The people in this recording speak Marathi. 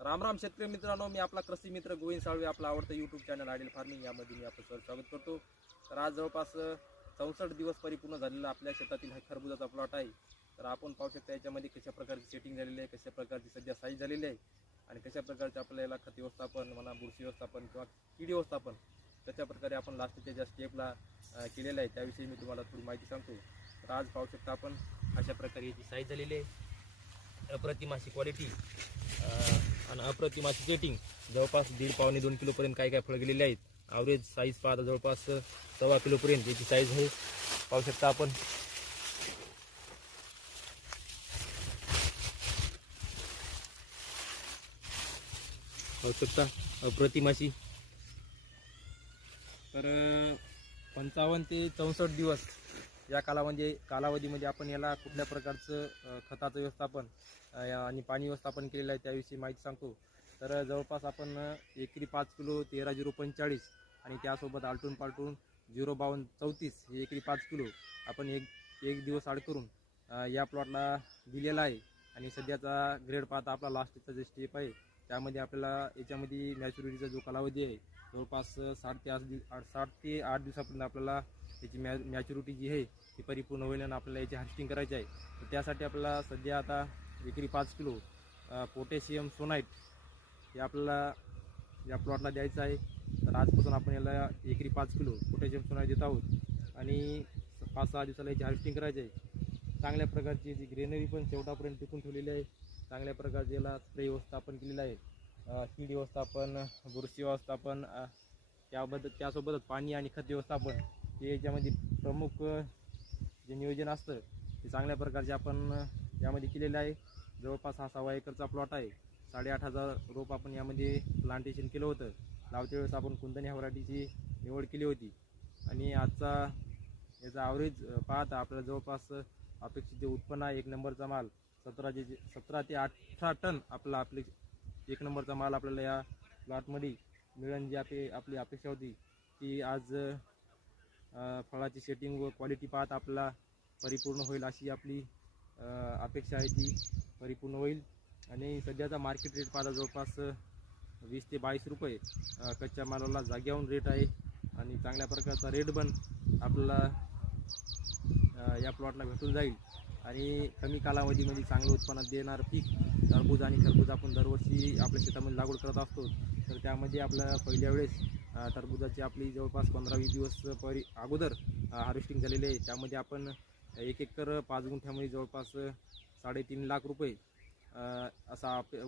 राम राम शेतकरी मित्रांनो, मी आपला कृषी मित्र गोविंद साळवे, आपला आवडतं यूट्यूब चॅनल आयडियल फार्मिंग यामध्ये मी आपलं स्वागत करतो. तर आज जवळपास 64 दिवस परिपूर्ण झालेला आपल्या शेतातील हा खरबुजाचा प्लॉट आहे. तर आपण पाहू शकता याच्यामध्ये कशा प्रकारची सेटिंग झालेली आहे, कशा प्रकारची सध्या साईज झालेली आहे आणि कशा प्रकारचे आपल्याला खत व्यवस्थापन म्हणा, बुरशी व्यवस्थापन किंवा कीड व्यवस्थापन कशा प्रकारे आपण लास्टच्या ज्या स्टेपला केलेलं आहे त्याविषयी मी तुम्हाला थोडी माहिती सांगतो. तर आज पाहू शकता आपण अशा प्रकारे याची साईज झालेली आहे, अप्रतिम अशी क्वालिटी आणि अप्रतिम अशी सेटिंग. जवळपास 1.5-2 किलोपर्यंत काय फळ गेलेले आहेत. ॲव्हरेज साईज पाहता जवळपास 1.25 किलोपर्यंत याची साईज आहे. पाहू शकता आपण. पाहू शकता अप्रतिम अशी. तर 55 ते 64 दिवस या कालावधीमध्ये आपण याला कुठल्या प्रकारचं खताचं व्यवस्थापन आणि पाणी व्यवस्थापन केलेलं आहे त्याविषयी माहिती सांगतो. तर जवळपास आपण एकरी 5 किलो 13-0-45 आणि त्यासोबत आलटून पालटून 0-52-34 हे एकरी 5 किलो आपण एक दिवस आड करून या प्लॉटला दिलेला आहे. आणि सध्याचा ग्रेड पाहता आपला लास्टचा जे स्टेप आहे त्यामध्ये आपल्याला याच्यामध्ये मॅच्युरिटीचा जो कालावधी आहे जवळपास 7 ते 8 दिवसापर्यंत आपल्याला याची मॅच्युरिटी जी आहे ती परिपूर्ण होईल आणि आपल्याला याची हार्वेस्टिंग करायची आहे. तर त्यासाठी आपल्याला सध्या आता एकरी 5 किलो पोटॅशियम सोनाईट हे आपल्याला या प्लॉटला द्यायचं आहे. तर आजपासून आपण याला एकरी 5 किलो पोटॅशियम सोनाईट देत आहोत आणि 5-6 दिवसाला याची हार्वेस्टिंग करायची आहे. चांगल्या प्रकारची जी ग्रेनरी पण शेवटापर्यंत टिकून ठेवलेली आहे. चांगल्या प्रकारचे याला स्प्रे व्यवस्थापन केलेलं आहे, कीड व्यवस्थापन, बुरशी व्यवस्थापन, त्यासोबतच पाणी आणि खत व्यवस्थापन हे याच्यामध्ये प्रमुख जे नियोजन असतं ते चांगल्या प्रकारचे आपण यामध्ये केलेलं आहे. जवळपास हा 6 एकरचा प्लॉट आहे. 8,500 रोप आपण यामध्ये प्लांटेशन केलं होतं. लावते वेळेस आपण कुंदन ह्या व्हरायटीची निवड केली होती आणि आजचा याचा ॲव्हरेज पाहता आपल्याला जवळपास अपेक्षित जे उत्पन्न आहे, एक नंबरचा माल 17 ते 18 टन आपले एक नंबरचा माल आपल्याला या प्लॉटमध्ये मिळून जी आपली अपेक्षा होती ती आज फळाची सेटिंग व क्वालिटी पाहत आपल्याला परिपूर्ण होईल अशी आपली अपेक्षा आहे, ती परिपूर्ण होईल. आणि सध्याचा मार्केट रेट पाहता जवळपास 20 ते 22 रुपये कच्च्या मालाला जाग्यावरून रेट आहे आणि चांगल्या प्रकारचा रेट पण आपल्याला या प्लॉटला भेटून जाईल. आणि कमी कालावधीमध्ये चांगलं उत्पन्न देणारं पीक टरबूज आणि खरबूज आपण दरवर्षी आपल्या शेतामध्ये लागवड करत असतो. तर त्यामध्ये आपल्याला पहिल्या वेळेस टरबूजाची आपली जवळपास 15-20 दिवस अगोदर हार्वेस्टिंग झालेली आहे. त्यामध्ये आपण 1 एकर 5 गुंठ्यामध्ये जवळपास 3.5 लाख रुपये असा